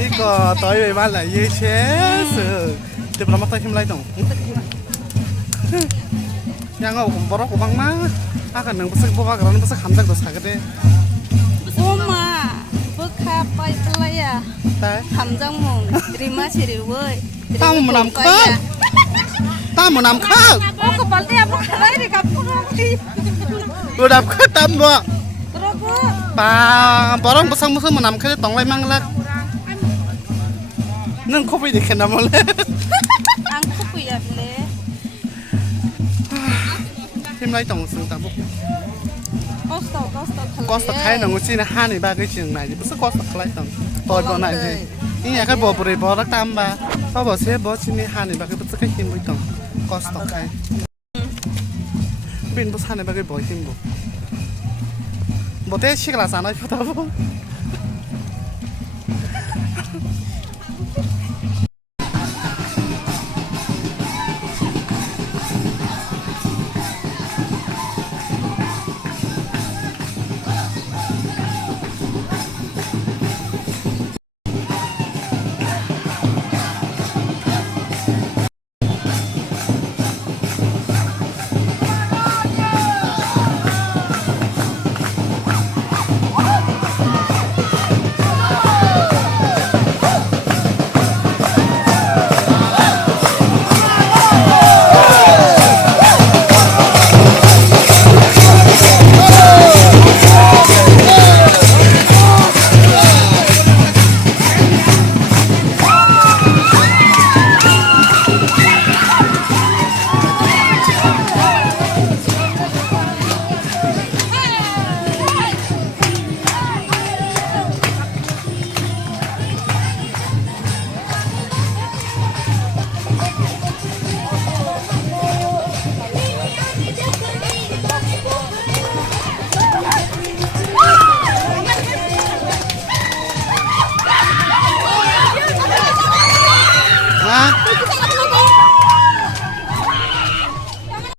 이거 떠이 말라 예체스 대보라 맞다 힘 라이동 양아 뭐라고 막마 아까 능 부스 보바 그러는 부스 감작도 사거든 엄마 버카 빠이플라야 딸 감정몽 드리마 치리워이 땀은 남카 땀은 남카 어 그발대 아빠 라이리 갑부로기 udah ketam bu 그러고 pa borong besang musuh menam ke tong lai mang lak nang kopi di kena mole 앙코프야 블레 tim lai tong sung tam bu 코스터 cost khai nang uchi na ha ni ba cái chừng này bus cost khai tong tôi bọn này thì ý nhà cái bộ bưởi bò lắc tam ba bao bò xe bò chi ni ha ni ba cái bus cái tim bu tong cost khai bin bus ha ni ba cái bò tim bu bộ té chiếc là sao nói cho tao